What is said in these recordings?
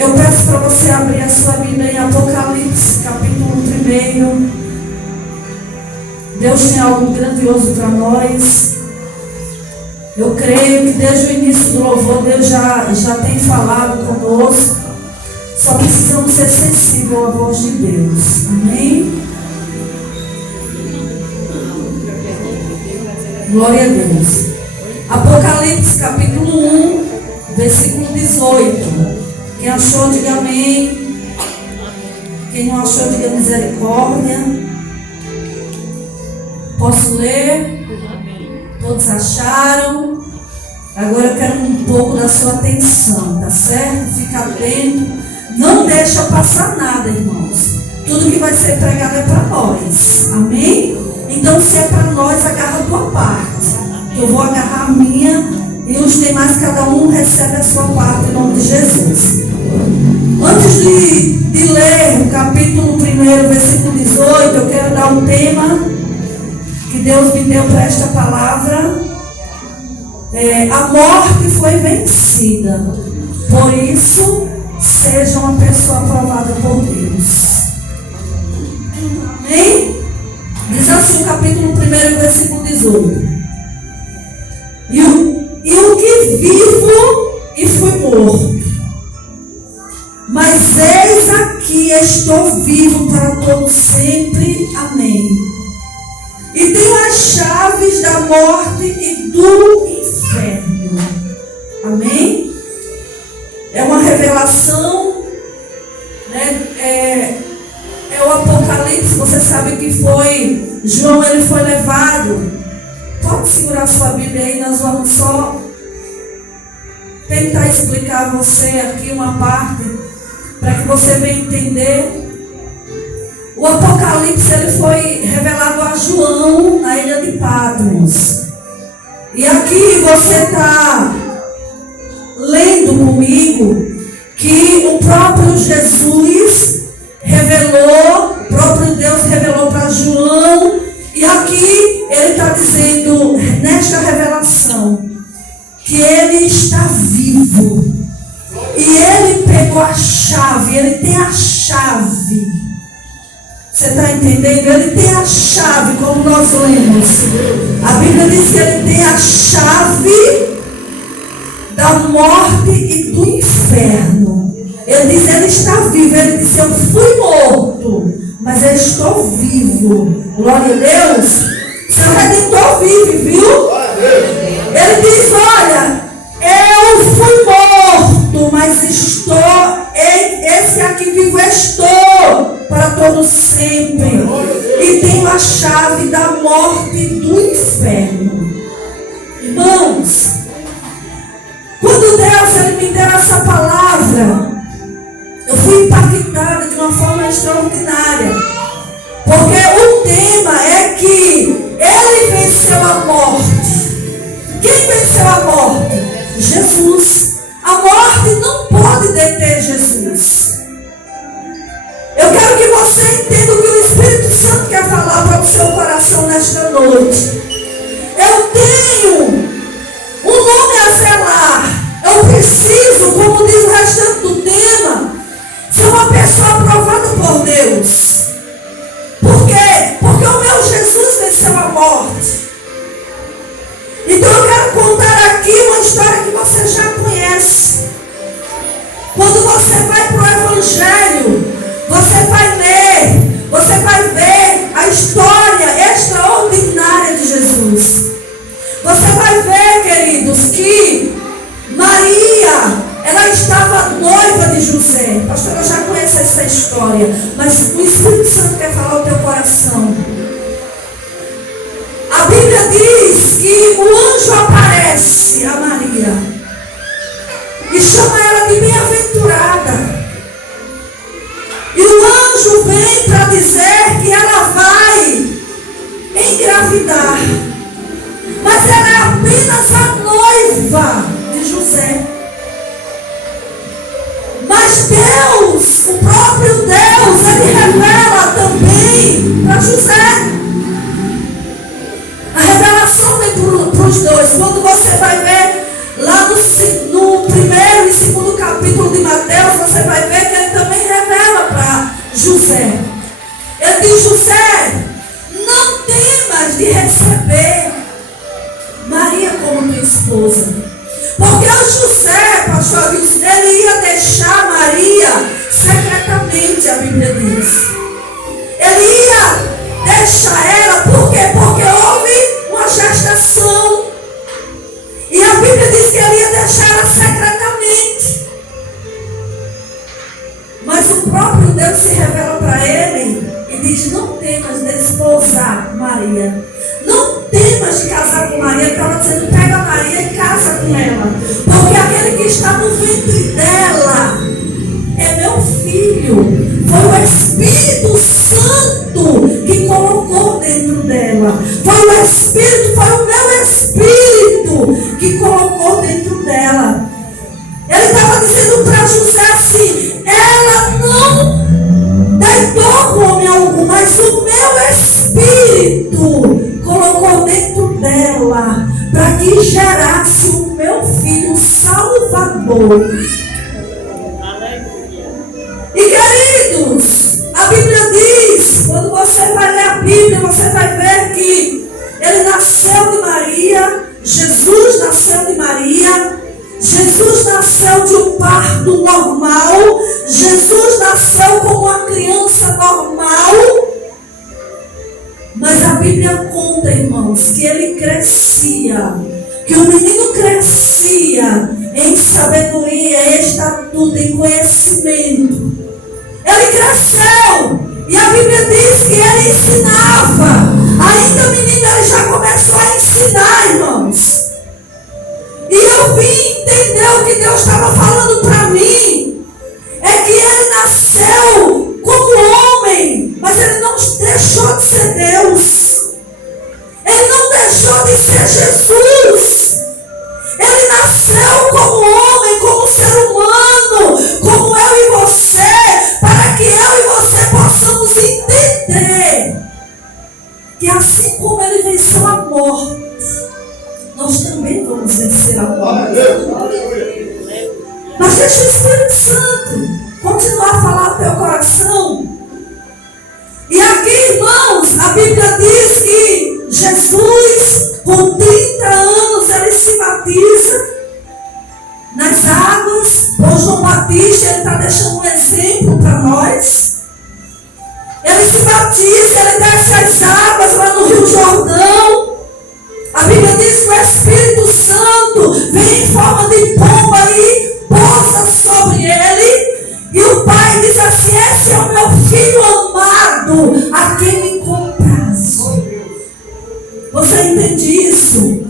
Eu peço para você abrir a sua Bíblia em Apocalipse, capítulo 1. Deus tem algo grandioso para nós. Eu creio que desde o início do louvor, Deus já tem falado conosco. Só precisamos ser sensíveis à voz de Deus. Amém? Glória a Deus. Apocalipse, capítulo 1, versículo 18. Quem achou, diga amém. Quem não achou, diga misericórdia. Posso ler? Todos acharam? Agora eu quero um pouco da sua atenção, tá certo? Fica atento. Não deixa passar nada, irmãos. Tudo que vai ser pregado é para nós. Amém? Então, se é para nós, agarra a tua parte. Eu vou agarrar a minha e os demais, cada um recebe a sua parte em nome de Jesus. Antes de ler o capítulo 1, versículo 18, eu quero dar um tema que Deus me deu para esta palavra. A morte foi vencida. Por isso, seja uma pessoa aprovada por Deus. Amém? Diz assim o capítulo 1, versículo 18. E o que vivo e fui morto. Mas eis aqui, estou vivo para todo sempre. Amém. E tenho as chaves da morte e do inferno. Amém? É uma revelação, né? É o Apocalipse. Você sabe que foi João, ele foi levado. Pode segurar sua Bíblia aí, nós vamos só tentar explicar a você aqui uma parte, para que você venha entender. O Apocalipse, ele foi revelado a João na ilha de Patmos. E aqui você está lendo comigo que o próprio Jesus revelou, o próprio Deus revelou para João. E aqui ele está dizendo, nesta revelação, que ele está vivo. E ele pegou a chave, ele tem a chave. Você está entendendo? Ele tem a chave, como nós lemos. A Bíblia diz que ele tem a chave da morte e do inferno. Ele diz, ele está vivo. Ele diz, eu fui morto, mas eu estou vivo. Glória a Deus. Seu Redentor vive, viu? Ele diz, olha, eu fui morto, mas estou, esse aqui vivo estou para todo sempre. E tenho a chave da morte e do inferno. Irmãos, quando Deus ele me deu essa palavra, eu fui impactada de uma forma extraordinária. Porque o tema é que ele venceu a morte. Quem venceu a morte? Jesus. A morte não pode deter Jesus. Eu quero que você entenda o que o Espírito Santo quer falar para o seu coração nesta noite. Eu tenho um nome a zelar. Eu preciso, como diz o restante do tema, ser uma pessoa aprovada por Deus. Por quê? Porque o meu Jesus venceu a morte. Então eu quero contar aqui uma história que você já conhece. Quando você vai para o Evangelho, você vai ler, você vai ver a história extraordinária de Jesus. Você vai ver, queridos, que Maria, ela estava noiva de José. Pastor, eu já conheço essa história, mas o Espírito Santo quer falar ao teu coração. A Bíblia diz que o anjo aparece a Maria e chama ela de bem-aventurada. E o anjo vem para dizer que ela vai engravidar. Mas ela é apenas a noiva de José. Mas Deus, o próprio Deus, ele revela também para José. A revelação vem para os dois. Quando você vai ver lá no primeiro e segundo capítulo de Mateus, Deus, você vai ver que ele também revela para José. Ele diz: José, não temas de receber Maria como tua esposa. Porque o José, pastor, ele ia deixar Maria secretamente, a Bíblia diz. Ele ia deixar ela, por quê? Porque houve uma gestação. E a Bíblia diz que ele ia deixar ela secretamente. Mas o próprio Deus se revela para ele e diz: não temas de desposar Maria. Não temas de casar com Maria. Ele estava dizendo: pega Maria e casa com ela. Porque aquele que está no ventre dela é meu filho. Foi o Espírito Santo que colocou dentro dela. Foi o Espírito, foi o meu Espírito que colocou dentro dela. Ele estava dizendo para José assim: ela não deitou com homem algum, mas o meu Espírito colocou dentro dela para que gerasse o meu filho Salvador. E queridos, a Bíblia diz, quando você vai ler a Bíblia, você vai ver que ele nasceu de Maria, Jesus nasceu de Maria, Jesus nasceu de um parto normal, Jesus nasceu como uma criança normal. Mas a Bíblia conta, irmãos, que ele crescia, que o menino crescia em sabedoria, em estatuto, em conhecimento. Ele cresceu, e a Bíblia diz que ele ensinava. Ainda menino, ele já começou a ensinar, irmãos. E eu vim entender o que Deus estava falando para mim. É que ele nasceu como homem, mas ele não deixou de ser Deus. Ele não deixou de ser Jesus. Ele nasceu como homem, como ser humano, como eu e você, para que eu e você possamos entender que assim como ele venceu a morte, nós também vamos vencer a morte. Mas deixa o Espírito Santo continuar a falar no teu coração. E aqui, irmãos, a Bíblia diz que Jesus, com 30 anos, ele se batiza nas águas. Por João Batista, ele está deixando um exemplo para nós. Ele se batiza, ele desce as águas lá no Rio Jordão. A Bíblia diz que o Espírito Santo vem em forma de pomba e pousa sobre ele. E o Pai diz assim: esse é o meu filho amado, a quem me comprazo. Você entende isso?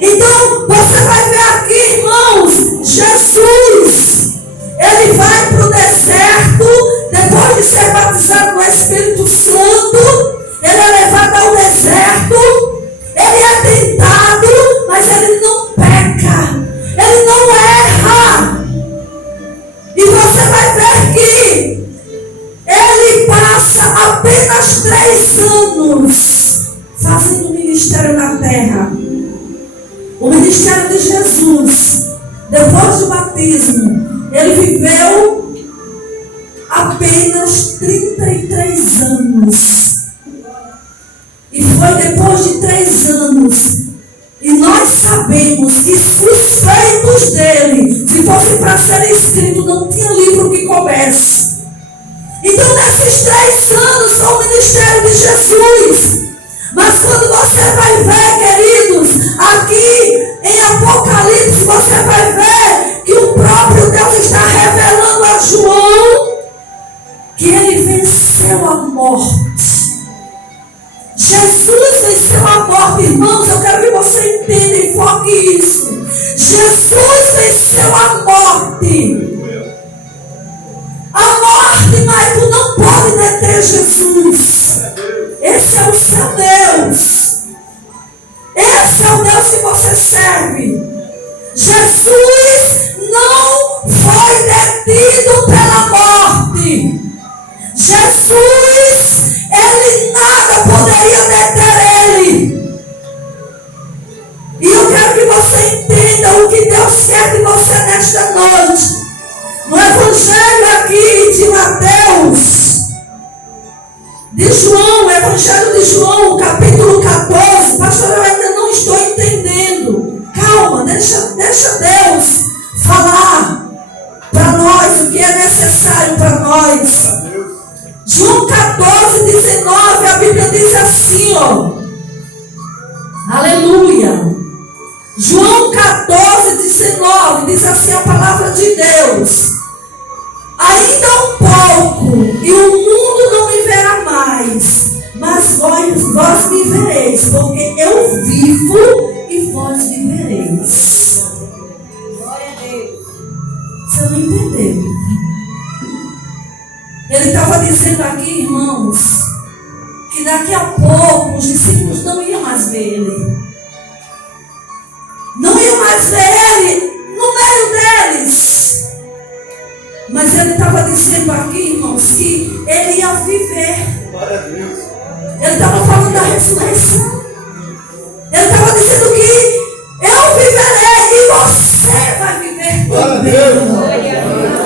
Então, você vai ver aqui, irmãos, Jesus, ele vai para o deserto, depois de ser batizado no Espírito Santo, ele é levado ao deserto, ele é tentado, mas ele não peca, ele não erra. E você vai ver que ele passa apenas 3 anos fazendo ministério na terra. O ministério de Jesus, depois do batismo, ele viveu apenas 33 anos. E foi depois de 3 anos. E nós sabemos que os feitos dele, se fosse para ser escrito, não tinha livro que coubesse. Então, nesses 3 anos foi o ministério de Jesus. Mas quando você vai ver, queridos, aqui em Apocalipse, você vai ver que o próprio Deus está revelando a João que ele venceu a morte. Jesus venceu a morte, irmãos. Eu quero que você entenda e foque isso. Jesus venceu a morte. A morte, mas tu não pode deter Jesus. Esse é o seu Deus. Esse é o Deus que você serve. Jesus não foi detido pela morte. Jesus, ele nada poderia deter ele. E eu quero que você entenda o que Deus quer de você nesta noite. No Evangelho Evangelho aqui de Mateus, de João, Evangelho de João, capítulo 14. Pastor, eu ainda não estou entendendo. Calma, deixa Deus falar para nós o que é necessário para nós. João 14, 19, a Bíblia diz assim, ó. Aleluia. João 14, 19, diz assim a palavra de Deus. Ainda um pouco, e o mundo não me verá mais, mas vós me vereis, porque eu vivo e vós me vereis. Glória a Deus. Você não entendeu? Ele estava dizendo aqui, irmãos, que daqui a pouco os discípulos não iam mais ver ele. Não iam mais ver ele no meio deles. Mas ele estava dizendo aqui, irmãos, que ele ia viver. Glória a Deus. Ele estava falando da ressurreição. Ele estava dizendo que eu viverei e você vai viver também.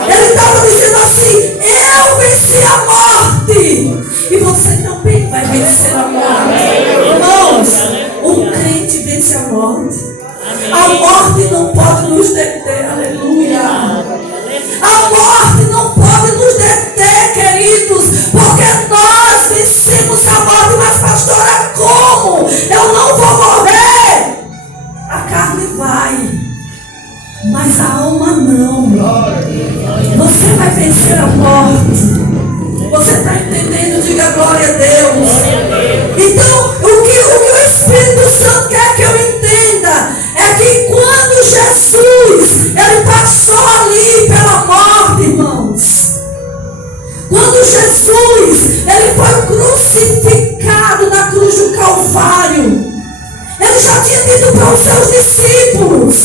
Ele estava dizendo assim, eu venci a morte e você também vai vencer a morte. Irmãos, o crente vence a morte. A morte não pode nos deter, aleluia. A morte não pode nos deter, queridos, porque nós vencemos a morte. Mas pastora, como? Eu não vou morrer. A carne vai, mas a alma não. Você vai vencer a morte. Você está entendendo? Diga glória a Deus. Então, o que o Espírito Santo quer que eu entenda é que quando Jesus, ele passou ali pela morte, irmãos. Quando Jesus, ele foi crucificado na cruz do Calvário, ele já tinha dito para os seus discípulos,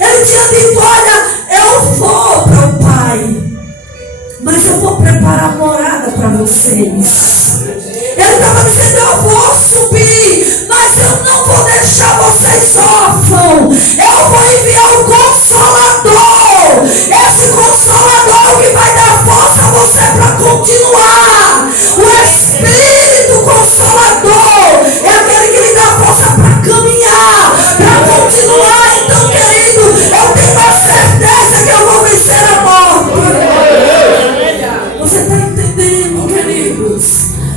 ele tinha dito, olha, eu vou para o Pai, mas eu vou preparar morada para vocês. Ele estava dizendo, eu vou subir, mas eu não vou deixar vocês órfãos. Eu vou enviar o Consolador. Esse Consolador que vai dar força a você para continuar. O Espírito Consolador é aquele que lhe dá força para caminhar, para continuar. Então, querido, eu tenho a certeza que eu vou vencer a morte. Você está entendendo, queridos?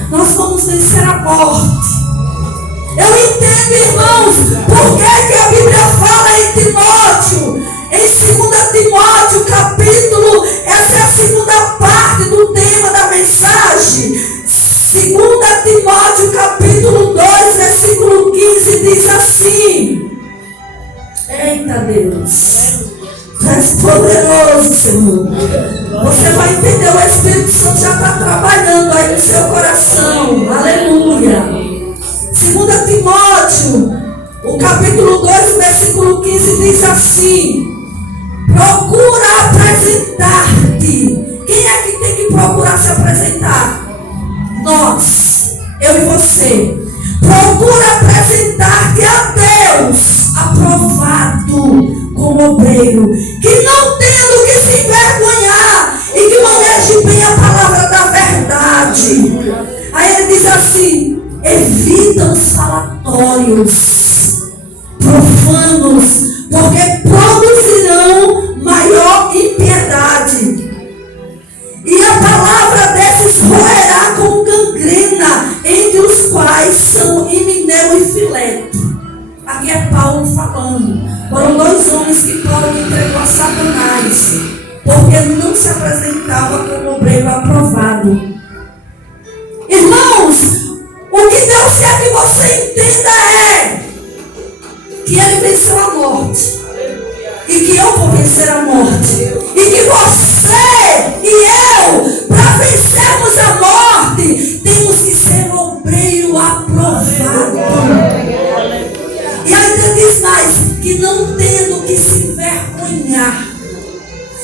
Nós vamos vencer a morte. Eu entendo, irmãos, por que a Bíblia fala em Timóteo, em 2 Timóteo capítulo, essa é a segunda parte do tema da mensagem. 2 Timóteo capítulo 2, versículo 15, diz assim. Eita Deus, tu és poderoso, Senhor. Você vai entender, o Espírito Santo já está trabalhando aí no seu coração. Aleluia. 2 Timóteo, o capítulo 2, o versículo 15 diz assim: procura apresentar-te. Quem é que tem que procurar se apresentar? Nós, eu e você. Procura apresentar-te a Deus, aprovado como obreiro, que não tendo que se envergonhar e que maneje bem a palavra da verdade. Aí ele diz assim: evita os falatórios profanos, porque produzirão maior impiedade. E a palavra desses roerá com gangrena, entre os quais são Himeneu e Fileto. Aqui é Paulo falando. Foram dois homens que Paulo entregou a Satanás, porque não se apresentava como obreiro aprovado. Irmãos, o que Deus quer que você entenda é que ele venceu a morte. E que eu vou vencer a morte. E que você e eu, para vencermos a morte, temos que ser obreiro aprovado. E ainda diz mais, que não tendo que se envergonhar.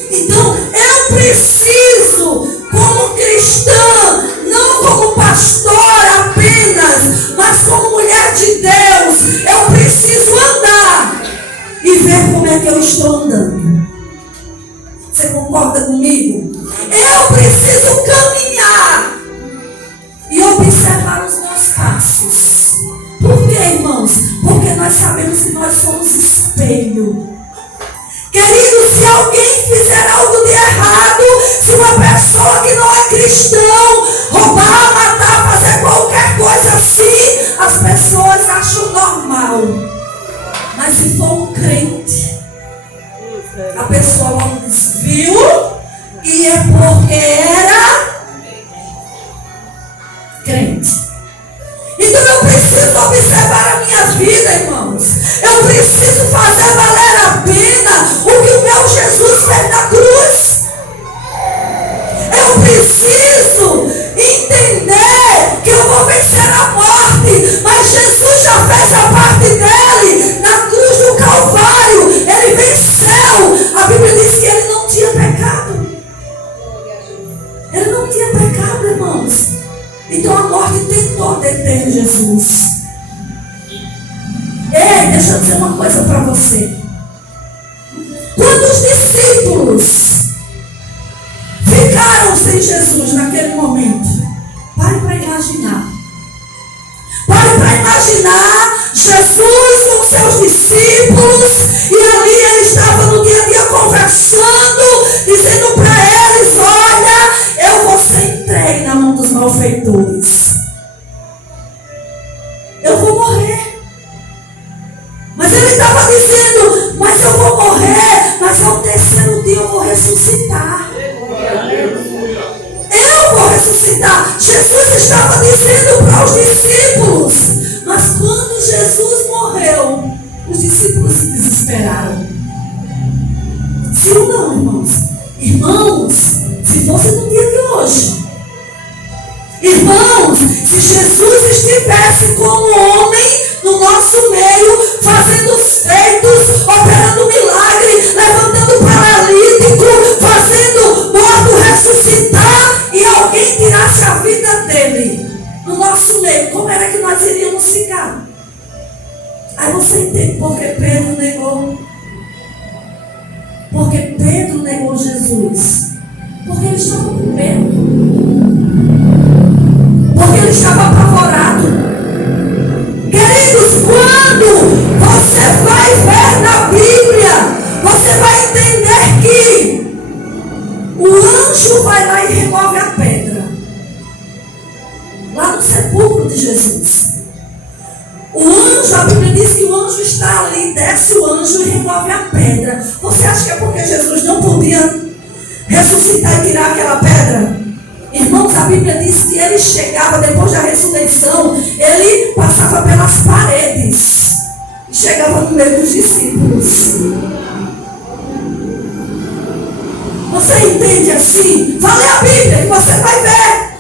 Então, eu preciso, como cristã, não como pastora apenas, mas como mulher de Deus, eu preciso andar e ver como é que eu estou andando. Você concorda comigo? Eu preciso caminhar e observar os meus passos. Por quê, irmãos? Porque nós sabemos que nós somos espelho. Querido, se alguém fizer algo de errado, se uma pessoa que não é cristão roubar, matar, fazer qualquer coisa assim, as pessoas acham normal. Mas se for um crente, a pessoa logo diz, viu? E é porque era crente. Então eu preciso observar a minha vida, irmãos. Eu preciso fazer valer a pena o que o meu Jesus fez na cruz. Eu preciso entender que eu vou vencer a morte, mas Jesus já fez a parte dele na cruz do Calvário. Ele venceu. A Bíblia diz que ele não tinha pecado. Ele não tinha pecado, irmãos. Então a morte tentou deter Jesus. Ei, deixa eu dizer uma coisa para você. Quando os discípulos ficaram sem Jesus naquele momento, pare para imaginar. Pare para imaginar Jesus com seus discípulos, e ali ele estava no dia a dia conversando, dizendo para eles, olha, eu vou ser entregue na mão dos malfeitores. Eu vou morrer. Mas ele estava dizendo, mas eu vou morrer, mas ao terceiro dia eu vou ressuscitar. Eu vou ressuscitar. Jesus estava dizendo para os discípulos. Mas quando Jesus morreu, os discípulos se desesperaram. Sim ou não, irmãos? Irmãos, se fosse no dia de hoje, irmãos, se Jesus estivesse como homem no nosso meio, fazendo os feitos, operando milagre, levantando paralítico, fazendo morto ressuscitar, e alguém tirasse a vida dele no nosso meio, como era que nós iríamos ficar? Aí você entende porque Pedro negou. Porque Pedro negou Jesus. Porque ele estava com medo. Porque ele estava apavorado. Queridos, quando você vai ver na Bíblia, você vai entender que o anjo vai lá e remove a pedra. Lá no sepulcro de Jesus. O anjo, a Bíblia diz que o anjo está ali, desce o anjo e remove a pedra. Você acha que é porque Jesus não podia ressuscitar e tirar aquela pedra? Irmãos, a Bíblia diz que ele chegava depois da ressurreição, ele passava pelas paredes e chegava no meio dos discípulos. Você entende assim? Fale a Bíblia que você vai ver.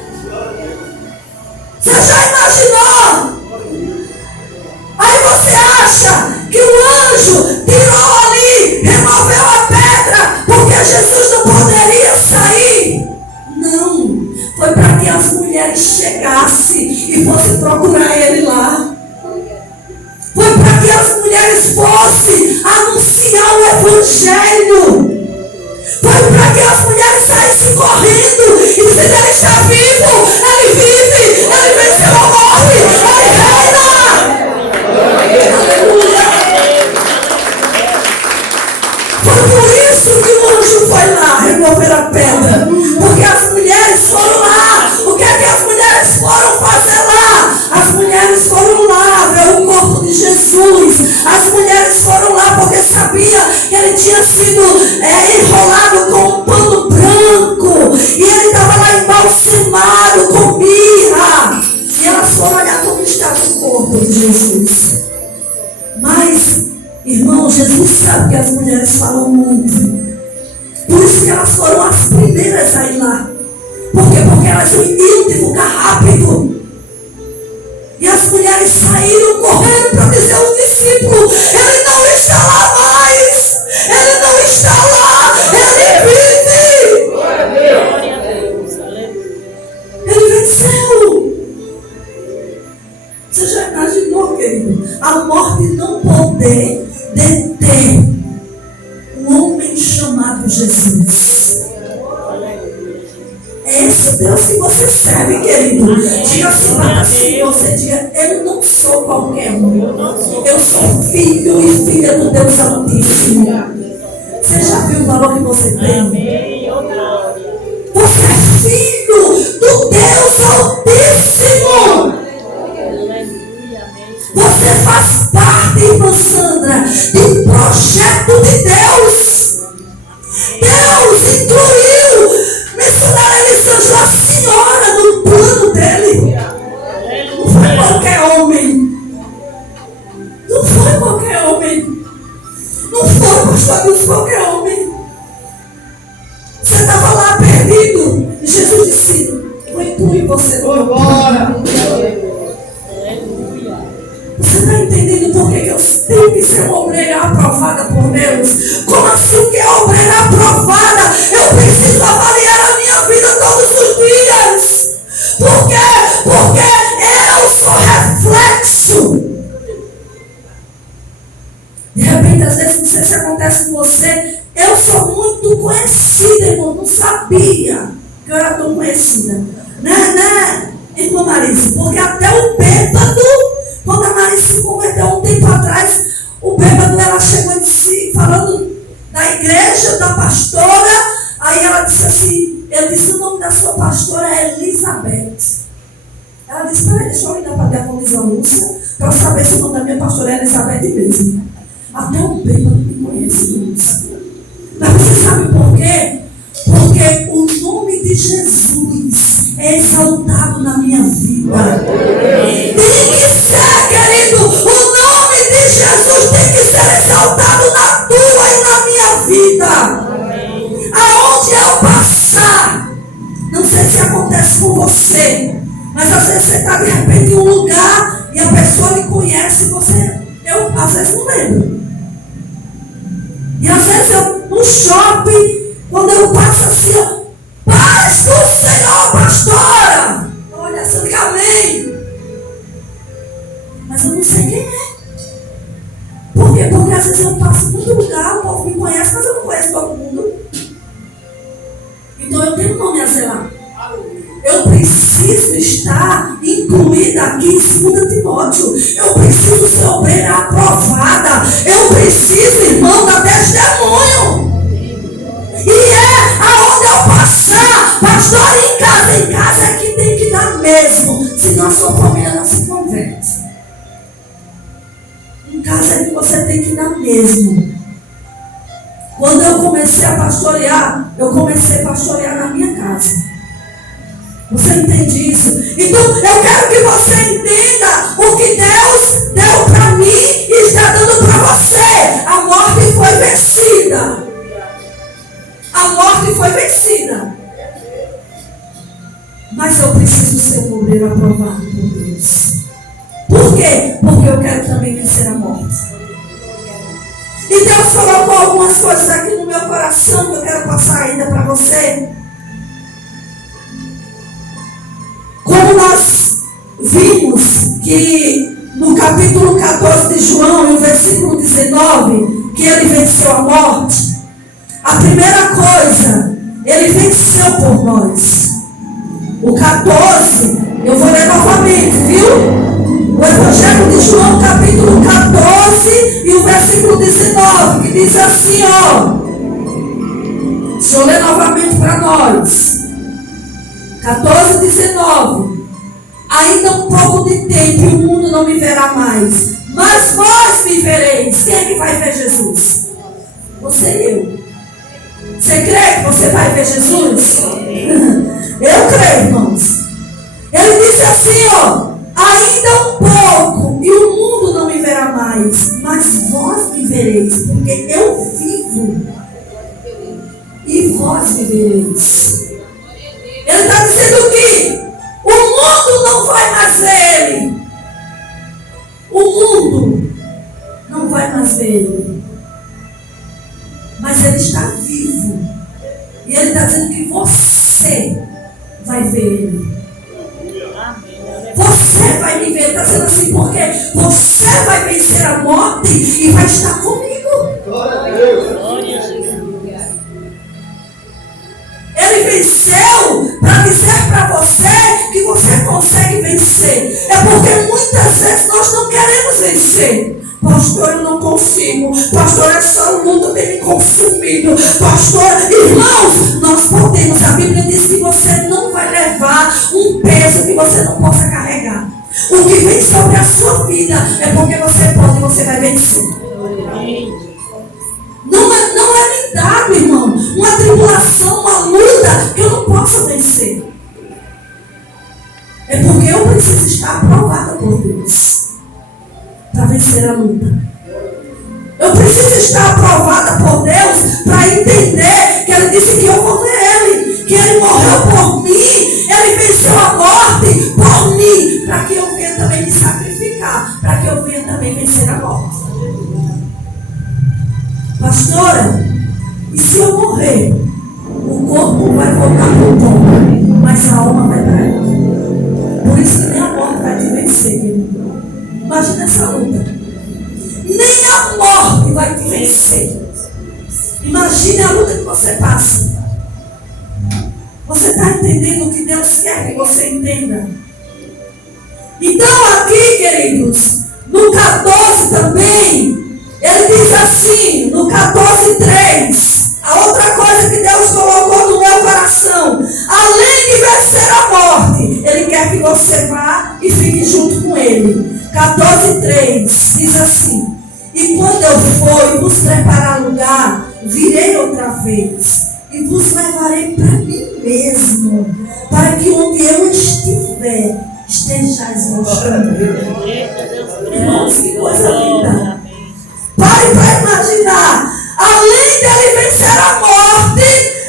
Você já imaginou? Aí você acha que o anjo tirou ali, removeu a pedra, porque Jesus não poderia sair? Não, foi para que as mulheres chegassem e fossem procurar ele lá. Foi para que as mulheres fossem anunciar o Evangelho. Foi para que as mulheres saíssem correndo e dizendo, ele está vivo, ele vive, ele venceu a morte, ele reina. Aleluia. Foi por isso que o anjo foi lá remover a pedra. Porque as mulheres foram lá. O que é que as mulheres foram fazer lá? As mulheres foram lá ver o corpo de Jesus. As mulheres foram lá porque sabia que ele tinha sido enrolado com um pano branco. E ele estava lá embalsamado com mirra. E elas foram olhar como estava o corpo de Jesus. Mas, irmão, Jesus sabe que as mulheres falam muito. Por isso que elas foram as primeiras a ir lá. Por quê? Porque elas iam divulgar rápido. E as mulheres saíram correndo para dizer aos discípulos, ele não está lá mais. Ele não está lá. Ele vive. Glória a Deus. Ele venceu. Você já imaginou, querido? A morte não poder deter um homem chamado Jesus. Deus que você serve, querido. Diga assim para si, você diga, eu não sou qualquer um. Eu sou filho e filha do Deus Altíssimo. Você já viu o valor que você tem? Você é filho do Deus Altíssimo. Você faz parte, irmã Sandra, do projeto de Deus. Deus incluiu missionária Elisângela, a senhora, no plano dele. Não foi qualquer homem. Não foi qualquer homem. Não foi, pastor Deus, qualquer homem. Você estava lá perdido. E Jesus disse, eu incluí você no meu plano. Você está entendendo por que eu tenho que ser uma obreira aprovada por Deus? Como assim que é obreira aprovada? Eu preciso avaliar a minha vida todos os dias. Por quê? Porque eu sou reflexo. De repente, às vezes, não sei se acontece com você, eu sou muito conhecida, irmão, não sabia que eu era tão conhecida. Né, irmã Marisa? Porque até o bêbado, quando a Marisa se converteu um tempo atrás, o bêbado, ela chegou e disse, falando da igreja, da pastora, aí ela disse assim, eu disse, o nome da sua pastora é Elizabeth. Ela disse, peraí, deixa eu ligar para a diaconisa Lúcia, para saber se o nome da minha pastora é Elizabeth mesmo. Até o bêbado me conhece, Lúcia. Mas você sabe por quê? Porque o nome de Jesus é exaltado na minha vida. Tem que ser, querido, o nome de Jesus tem que ser exaltado na tua e na minha vida. Aonde eu passar, não sei se acontece com você, mas às vezes você está de repente em um lugar e a pessoa lhe conhece e eu às vezes não lembro. E às vezes eu no shopping, quando eu passo assim, paz do Senhor, pastora. Olha, assim, eu digo amém. Mas eu não sei quem é. Por quê? Porque às vezes eu passo em todo lugar, o povo me conhece, mas eu não conheço todo mundo. Então eu tenho um nome a zelar. Eu preciso estar incluída aqui em 2 Timóteo. Eu preciso ser obreira aprovada. Eu preciso, irmão, dar testemunho. E aonde eu passar, pastor, em casa é que tem que dar mesmo. Senão a sua família não se converte. Em casa é que você tem que dar mesmo. Quando eu comecei a pastorear, eu comecei a pastorear na minha casa. Você entende isso? Então eu quero que você entenda o que Deus deu para mim e está dando para você. A morte foi vencida. A morte foi vencida. Mas eu preciso ser um obreiro aprovado por Deus. Por quê? Porque eu quero também vencer a morte. E Deus colocou algumas coisas aqui no meu coração que eu quero passar ainda para você. Como nós vimos que no capítulo 14 de João, no versículo 19, que ele venceu a morte. A primeira coisa, ele venceu por nós. O 14, eu vou ler novamente, viu? O Evangelho de João, capítulo 14 e o versículo 19, que diz assim, ó. Deixa eu ler novamente para nós. 14, 19. Ainda um pouco de tempo e o mundo não me verá mais. Mas vós me vereis. Quem é que vai ver Jesus? Você e eu. Você crê que você vai ver Jesus? Eu creio, irmãos. Ele disse assim, ó. Ainda um pouco e o mundo não me verá mais. Mas vós me vereis. Porque eu vivo. E vós me vereis. Ele está dizendo que o mundo não vai mais ver ele. O mundo não vai mais ver ele. Mas ele está vivo. E ele está dizendo que você vai ver ele. Você vai me ver. Ele está dizendo assim, porque você vai vencer a morte e vai estar comigo. Glória a Deus. Ele venceu para dizer dizer para você que você consegue vencer. É porque muitas vezes nós não queremos vencer. Pastor, eu não consigo. Pastor, essa luta tem me consumido. Pastor, irmãos, nós podemos. A Bíblia diz que você não vai levar um peso que você não possa carregar. O que vem sobre a sua vida é porque você pode e você vai vencer. Não é me dado, irmão, uma tribulação, uma luta que eu não possa vencer. É porque eu preciso estar aprovada por Deus para vencer a luta. Eu preciso estar aprovada por Deus para entender que Ele disse que eu vou ver Ele, que Ele morreu por mim, Ele venceu a morte por mim, para que eu venha também me sacrificar, para que eu venha também vencer a morte. Pastora, e se eu morrer, o corpo vai voltar para o pó, mas a alma vai para ela. Por isso que nem a morte vai te vencer, querido. Imagina essa luta. Nem a morte vai te vencer. Imagine a luta que você passa. Você está entendendo o que Deus quer que você entenda? Então aqui, queridos, no 14 também, ele diz assim, no 14:3, a outra coisa que Deus colocou no meu coração, além de vencer a morte, Ele quer que você vá e fique junto com Ele. 14:3 diz assim: e quando eu for e vos preparar lugar, virei outra vez e vos levarei para mim mesmo, para que onde eu estiver, estejais vós também. Irmãos, que coisa linda. Pare para imaginar, além dele vencer a morte,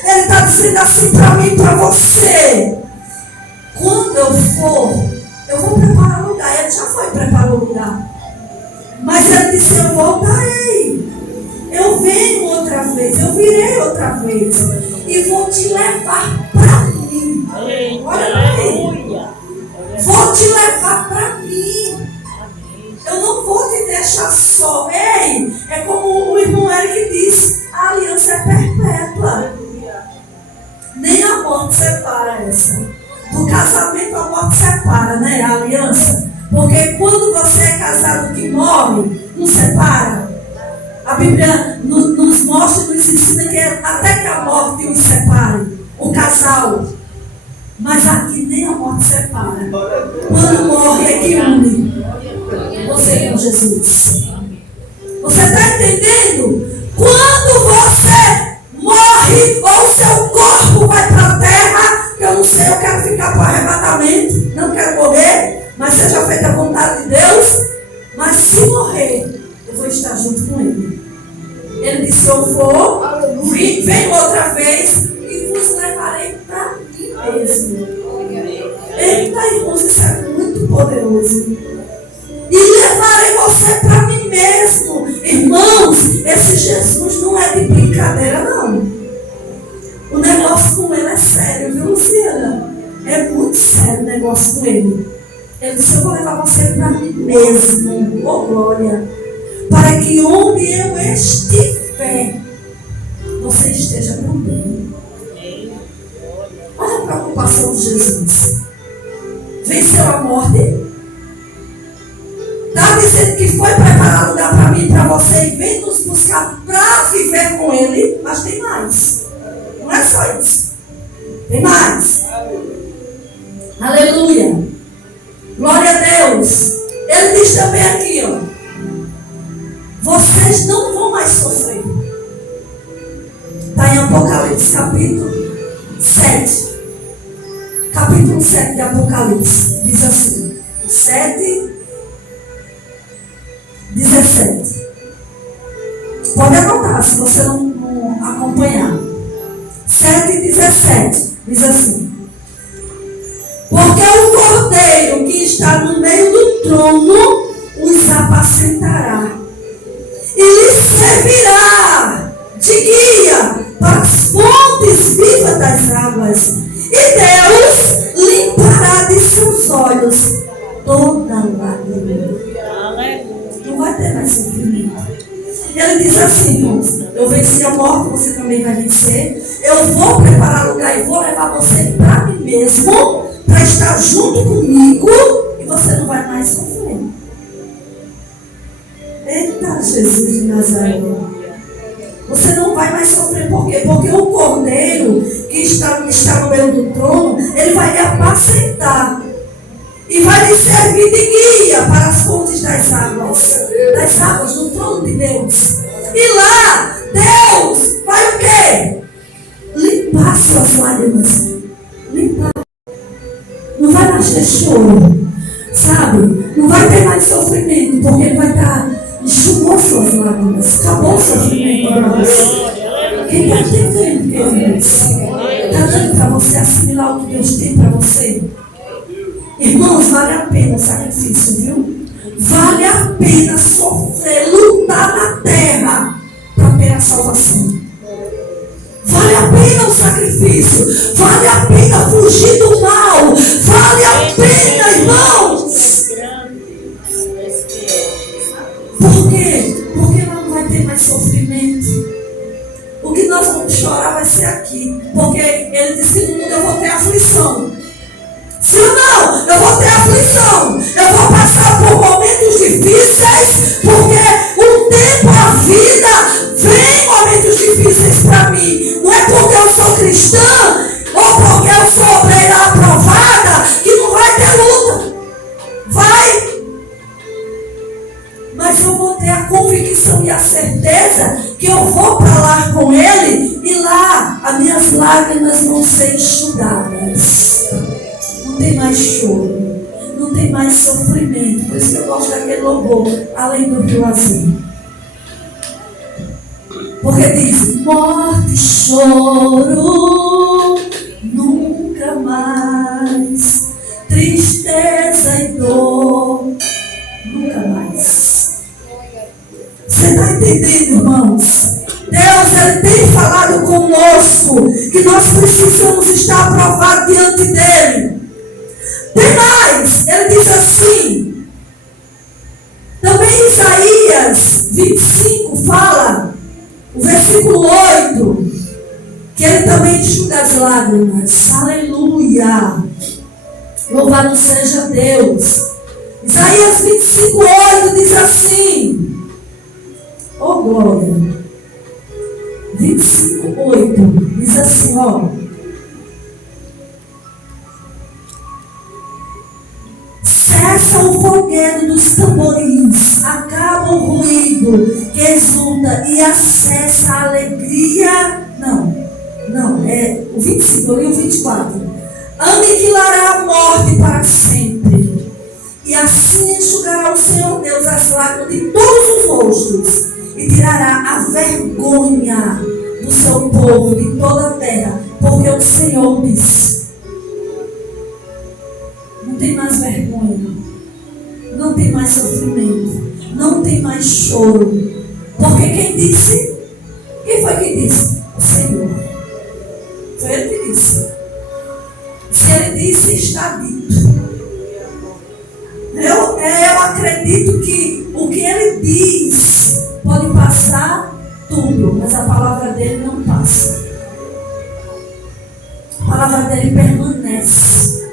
ele está dizendo assim para mim e para você: quando eu for, eu vou preparar o lugar. Ele já foi preparar o lugar, mas ele disse: eu voltarei, eu venho outra vez, eu virei outra vez e vou te levar para mim. Olha aí, vou te levar para mim. Eu não vou te deixar só. Ei, é como o irmão Eric disse, a aliança é perpétua. Nem a morte separa essa. Do casamento a morte separa, né? A aliança. Porque quando você é casado que morre, não separa. A Bíblia nos mostra, nos ensina que até que a morte os separe. O casal. Mas aqui nem a morte separa. Quando morre é que une você com Jesus. Você está entendendo? Quando você morre ou seu corpo vai para a terra, eu não sei, eu quero ficar para o arrebatamento, não quero morrer, mas seja feita a vontade de Deus. Mas se morrer, eu vou estar junto com Ele. Ele disse: eu vou, venho outra vez e vos levarei para mim mesmo. Eita, irmãos, isso é muito poderoso. E levarei você para mim mesmo. Irmãos, esse Jesus não é de brincadeira, não. O negócio com ele é sério, viu, Luciana? É muito sério o negócio com ele. Ele disse: eu vou levar você para mim mesmo. Oh, glória. Para que onde eu estiver, você esteja também. Olha a preocupação de Jesus. Venceu a morte. Está dizendo que foi preparar lugar para mim e para você e vem nos buscar para viver com Ele. Mas tem mais. Não é só isso. Tem mais. Aleluia. Glória a Deus. Ele diz também aqui, ó: vocês não vão mais sofrer. Está em Apocalipse capítulo 7. Capítulo 7 de Apocalipse. Diz assim. 7:17. Pode anotar se você não acompanhar. 7:17 diz assim: porque o cordeiro que está no meio do trono os apacentará e lhes servirá de guia para as fontes vivas das águas, e Deus limpará de seus olhos toda lágrima. Não vai ter mais sofrimento. Ele diz assim: irmãos, eu venci a morte, você também vai vencer. Eu vou preparar lugar e vou levar você para mim mesmo. mesmo para estar junto comigo e você não vai mais sofrer. Eita, Jesus de Nazaré. Você não vai mais sofrer. Por quê? Porque o cordeiro que está no meio do trono, ele vai lhe apacentar e vai lhe servir de guia para as fontes das águas do trono de Deus. E lá, Deus vai o quê? Limpar suas lágrimas. Limpar. Não vai mais ter choro, sabe? Não vai ter mais sofrimento, porque ele vai estar enxugou suas lágrimas. Acabou o sofrimento. Quem está entendendo, queridos? Está dando para você assimilar o que Deus tem para você? Irmãos, vale a pena o sacrifício, viu? Vale a pena sofrer, lutar na terra para ter a salvação. Vale a pena o sacrifício. Vale a pena fugir do mal. Vale a pena, irmãos. Por quê? Porque não vai ter mais sofrimento. O que nós vamos chorar vai ser aqui. Porque ele disse que no mundo eu vou ter aflição. Se não, eu vou ter aflição. Eu vou passar por momentos difíceis. Porque o tempo, a vida, vem momentos difíceis para mim. Não é porque eu sou cristã ou porque eu sou obreira aprovada que não vai ter luta. Vai. Mas eu vou ter a convicção e a certeza que eu vou para lá com ele e lá as minhas lágrimas vão ser enxugadas. Não tem mais choro, não tem mais sofrimento. Por isso que eu gosto daquele louvor, além do rio azul. Porque diz, morte e choro, nunca mais, tristeza e dor, nunca mais. Você está entendendo, irmãos? Deus, ele tem falado conosco que nós precisamos estar aprovados diante dele. Tem mais, ele diz assim, também Isaías 25 fala, o versículo 8, que ele também enxuga as lágrimas. Aleluia! Louvado seja Deus. Isaías 25, 8 diz assim, oh glória, 25, 8, diz assim, ó, cessa o fogueiro dos tamborins, acaba o ruído que exulta e acessa a alegria. Não, é o 25, eu li o 24. Aniquilará a morte para sempre, e assim enxugará o Senhor Deus as lágrimas de todos os rostos, e tirará a vergonha do seu povo de toda a terra, porque o Senhor disse. Não tem mais vergonha, não tem mais sofrimento, não tem mais choro. Porque quem disse? Quem foi que disse? O Senhor. Foi ele que disse. Se ele disse, está dito. Eu acredito que o que ele diz pode passar tudo, mas a palavra dele não passa. A palavra dele permanece.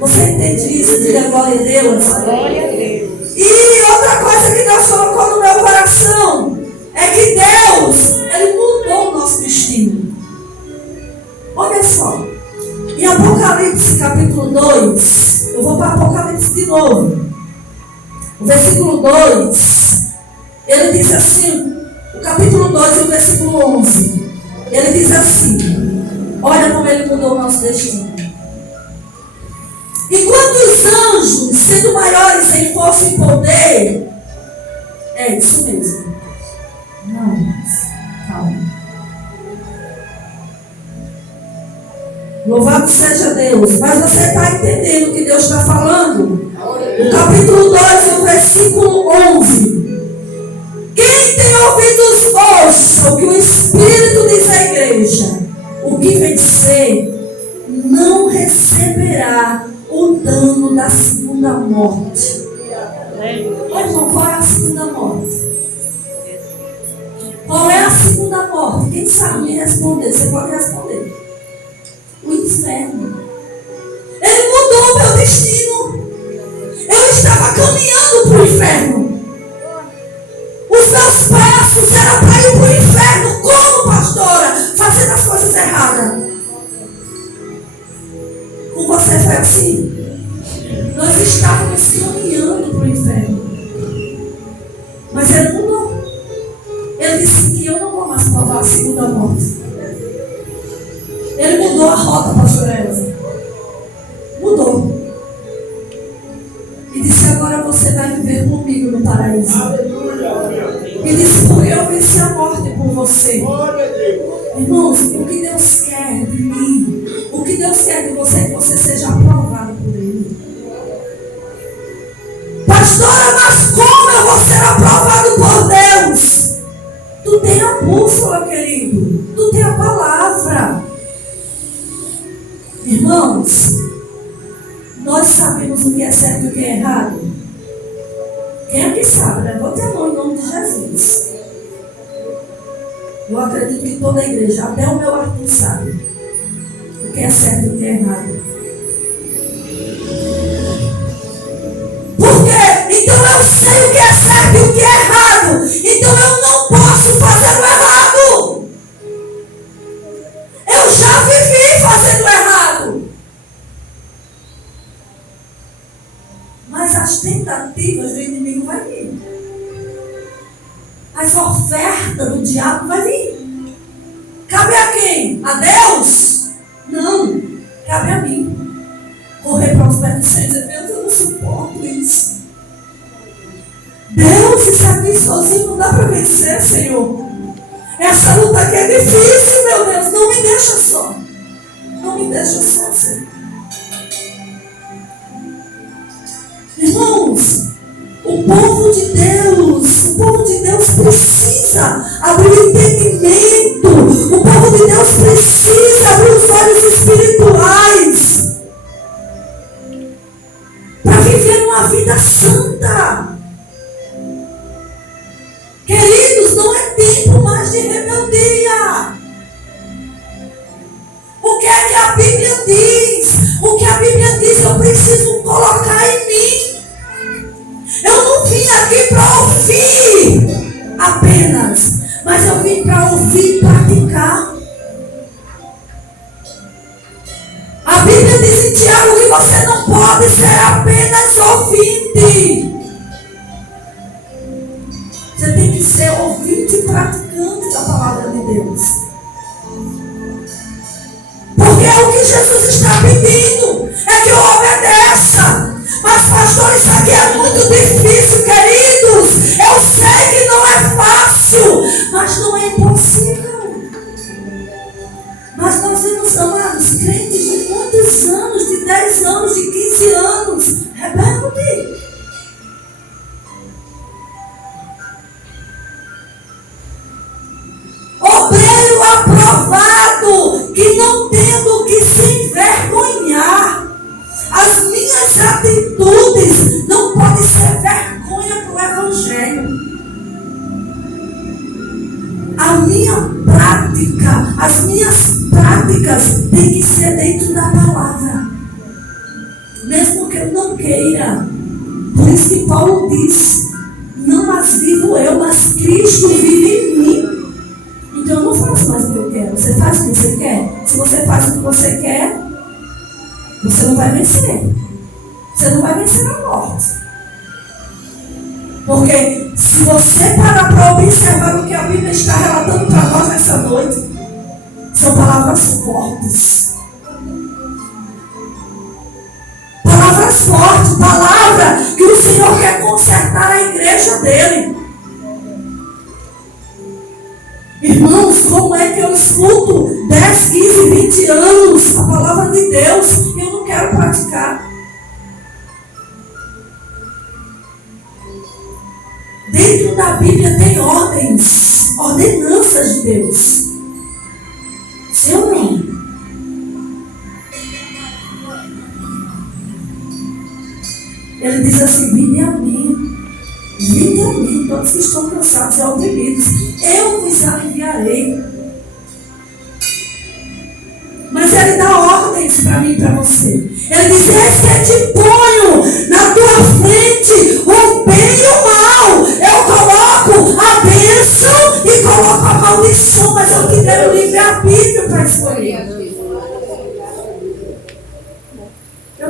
Você entende isso? Diga glória a Deus. Glória a Deus. E outra coisa que Deus colocou no meu coração é que Deus, ele mudou o nosso destino. Olha só. Em Apocalipse capítulo 2, eu vou para Apocalipse de novo. O versículo 2, ele diz assim, o capítulo 2 e o versículo 11. Ele diz assim, olha como ele mudou o nosso destino. Enquanto os anjos, sendo maiores em força e poder, é isso mesmo. Não, calma. Louvado seja Deus. Mas você está entendendo o que Deus está falando? O capítulo 2, o versículo 11. Quem tem ouvidos, ouça o que o Espírito diz à igreja. O que vencer não receberá o dano da segunda morte. Olha, irmão, qual é a segunda morte? Qual é a segunda morte? Quem sabe me responder? Você pode responder. O inferno. Com você foi assim. Nós estávamos caminhando para o inferno. Mas ele mudou. Ele disse que eu não vou mais provar a segunda morte. Ele mudou a rota, pastor Elza. Mudou. E disse, agora você vai viver comigo no paraíso. E disse, porque eu venci a morte por você. Irmãos, o que Deus quer de mim, o que Deus quer de você é que você seja aprovado por Ele. Pastora, mas como eu vou ser aprovado por Deus? Tu tem a bússola, querido. Tu tem a palavra. Irmãos, nós sabemos o que é certo e o que é errado. Quem é que sabe? Levante a mão em nome de Jesus. Eu acredito que toda a igreja, até o meu Arthur, sabe o que é certo e o que é errado. Por quê? Então eu sei o que é certo e o que é errado. Então eu não posso fazer o errado. Eu já vivi fazendo o errado. Mas as tentativas do inimigo vai vir. As ofertas do diabo vai vir. Cabe a quem? A Deus? Não. Cabe a mim. Correr para os pés do Senhor e dizer, Deus, eu não suporto isso. Deus, isso aqui sozinho não dá para vencer, Senhor. Essa luta aqui é difícil, meu Deus. Não me deixa só. Não me deixa só, Senhor. Irmãos, o povo de Deus precisa abrir o entendimento. O povo de Deus precisa abrir os olhos espirituais para viver uma vida santa. Queridos, não é tempo mais de rebeldia. O que é que a Bíblia diz? O que a Bíblia diz eu preciso colocar em mim. Eu não vim aqui para ouvir apenas, mas eu vim para ouvir e praticar. A Bíblia diz em Tiago que você não pode ser apenas ouvinte. Você tem que ser ouvinte e praticante da palavra de Deus. Porque o que Jesus está pedindo é que eu obedeça. Mas pastor, isso aqui é muito difícil, queridos. Eu sei que não é fácil, mas não é impossível. Mas nós vemos, amados, crentes de muitos anos, de 10 anos, de 15 anos, rebelde. Obreiro aprovado, que não tendo que se envergonhar. As minhas atitudes não podem ser vergonha para o Evangelho. A minha prática, as minhas práticas têm que ser dentro da palavra. Mesmo que eu não queira. Por isso que Paulo diz, não mais vivo eu, mas Cristo vive em mim. Então eu não faço mais o que eu quero. Você faz o que você quer. Se você faz o que você quer, você não vai vencer. Você não vai vencer a morte. Porque se você parar para observar o que a Bíblia está relatando para nós nessa noite, são palavras fortes. Palavras fortes, palavra que o Senhor quer consertar a igreja dele. Irmãos, como é que eu escuto 10, 15, 20 anos a palavra de Deus e eu não quero praticar? Dentro da Bíblia tem ordens, ordenanças de Deus. Sim ou não? Ele diz assim, vinde a mim, todos que estão cansados e oprimidos, eu vos aliviarei. Mas ele dá ordens para mim e para você. Ele diz, eis que te ponho na tua frente o bem e o mal. Eu coloco a bênção e coloco a maldição, mas eu te dei o livre-arbítrio para escolher.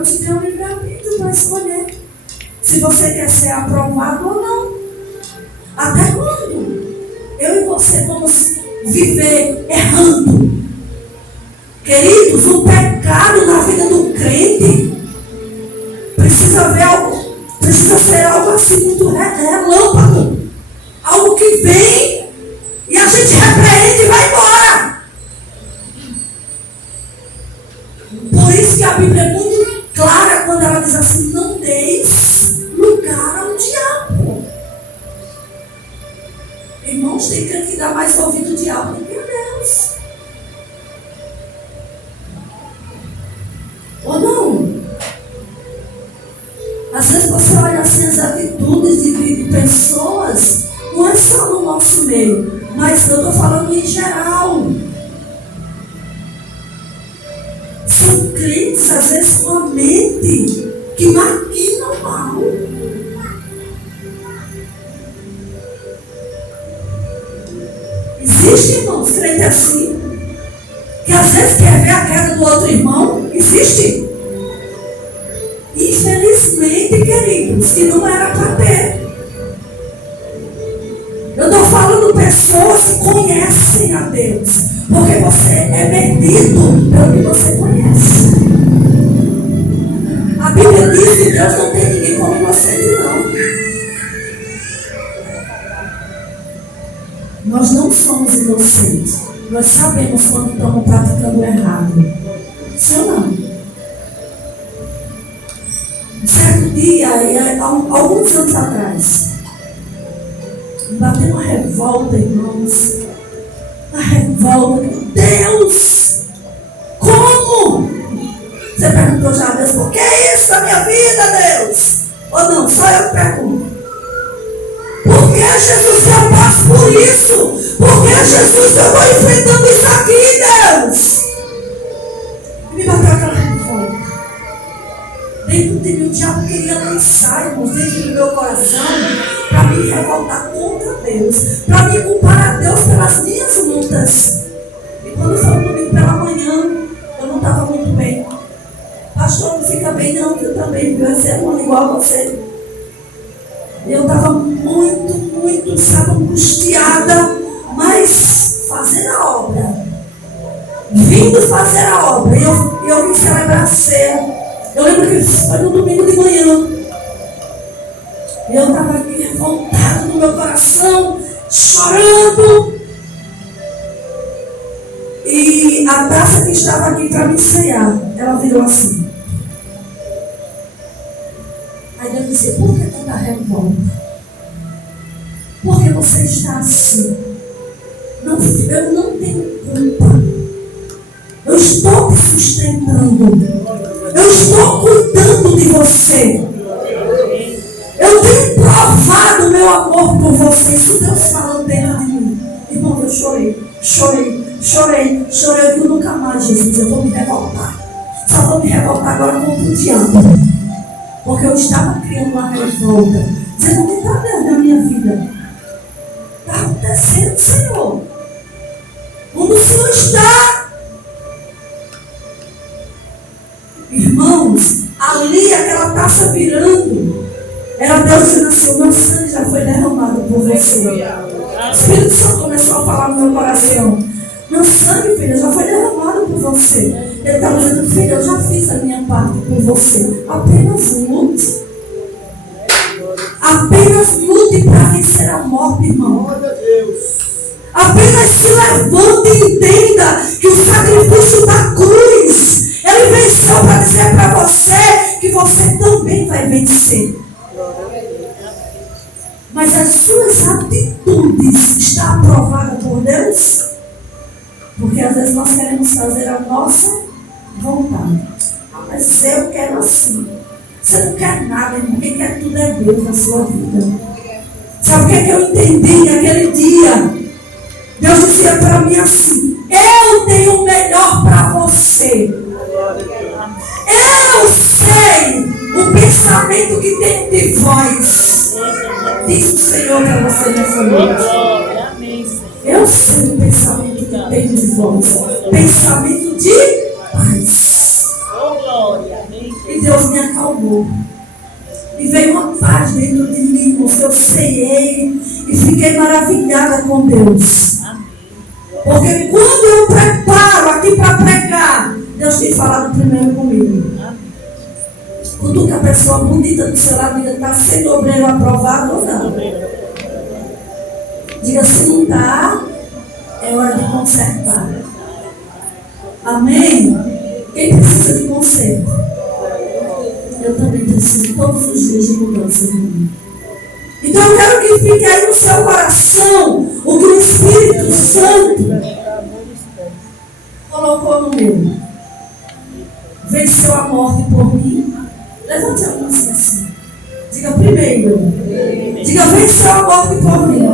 eu te dei um livre-arbítrio para escolher se você quer ser aprovado ou não. Até quando eu e você vamos viver errando? Queridos, o pecado na vida do crente precisa ser algo assim muito relâmpago. Algo que vem e a gente repreende e vai embora. Por isso que a Bíblia é muito clara quando ela diz assim: não deis lugar ao diabo. Irmãos, tem que dar mais ouvido ao diabo do que a Deus. Ou não? Às vezes você olha assim as atitudes de pessoas, não é só no nosso meio, mas eu estou falando em geral. São crentes, às vezes, com a mente que maquinam mal. Existe, irmãos, crente assim, que às vezes quer ver a queda do outro irmão. Existe. Infelizmente, queridos, que não era para ter. Eu estou falando pessoas que conhecem a Deus, porque você é medido pelo que você conhece. A Bíblia diz que Deus não tem ninguém como inocente, não. Nós não somos inocentes. Nós sabemos quando estamos praticando errado. Sim ou não? Um certo dia, alguns anos atrás, me bateu uma revolta, irmãos. Uma revolta. Deus! Como? Você perguntou já a Deus: por que isso na minha vida, Deus? Ou não? Só eu pergunto. Por que, Jesus, eu passo por isso? Por que, Jesus, eu estou enfrentando isso aqui, Deus? Me bateu aquela revolta. Dentro de mim, o diabo queria lançar, irmãos, dentro do meu coração, para me revoltar contra Deus, para me culpar a Deus pelas minhas lutas. E quando foi um domingo pela manhã, eu não estava muito bem. Pastor, não fica bem não, que eu também viu ser humano igual a você. Eu estava muito, sabe, angustiada, mas fazer a obra. Vindo fazer a obra. E eu vim celebrar a ceia. Eu lembro que foi no domingo de manhã. Eu estava aqui revoltada no meu coração, chorando. E a taça que estava aqui para me ceiar, ela virou assim. Aí Deus disse: por que tanta revolta? Por que você está assim? Não, eu não tenho culpa. Eu estou te sustentando. Eu estou cuidando de você. Eu tenho provado o meu amor por você. Isso Deus falando dentro de mim. Irmão, eu chorei. Eu digo: nunca mais, Jesus, eu vou me revoltar. Só vou me revoltar agora contra o diabo. Porque eu estava criando uma revolta. Dizendo: o que está dentro da minha vida? Está acontecendo, Senhor. Onde o Senhor está? Irmãos, ali aquela taça virando, era Deus dizendo assim: o meu sangue já foi derramado por você. O Espírito Santo começou a falar no meu coração: meu sangue, filha, já foi derramado por você. Ele estava dizendo: filha, eu já fiz a minha parte por você. Apenas lute. Apenas lute para vencer a morte, irmão. Apenas se levante e entenda que o sacrifício da cruz, ele venceu para dizer para você que você também vai vencer. Mas as suas atitudes estão aprovadas por Deus? Porque às vezes nós queremos fazer a nossa vontade. Mas eu quero assim. Você não quer nada, irmão. Quem quer tudo é Deus na sua vida. Sabe o que é que eu entendi naquele dia? Deus dizia para mim assim: eu tenho o melhor para você. Eu sei o pensamento que tenho de vós. Diz o Senhor para você nessa noite. Eu sei o pensamento que tenho de vós. Pensamento de paz. E Deus amor. E veio uma paz dentro de mim, irmãos. Eu ceiei e fiquei maravilhada com Deus. Porque quando eu preparo aqui para pregar, Deus tem falado primeiro comigo. Quando que a pessoa bonita do seu lado está sendo obreiro aprovado ou não? Diga, se não está, é hora de consertar. Amém? Quem precisa de conserto? Eu também preciso todos os dias de mudança de mim. Então eu quero que fique aí no seu coração o que o Espírito Santo colocou no meu. Venceu a morte por mim. Levante a mão assim. Diga primeiro. Diga, venceu a morte por mim.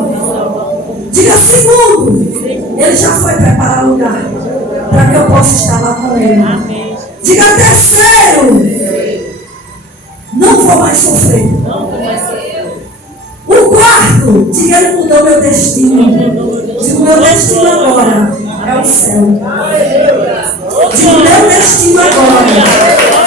Diga segundo. Ele já foi preparar lugar para que eu possa estar lá com ele. Diga terceiro. Não vou mais sofrer. O quarto. Diga, ele mudou meu destino. Diga, o meu destino agora é o céu. Diga, o meu destino agora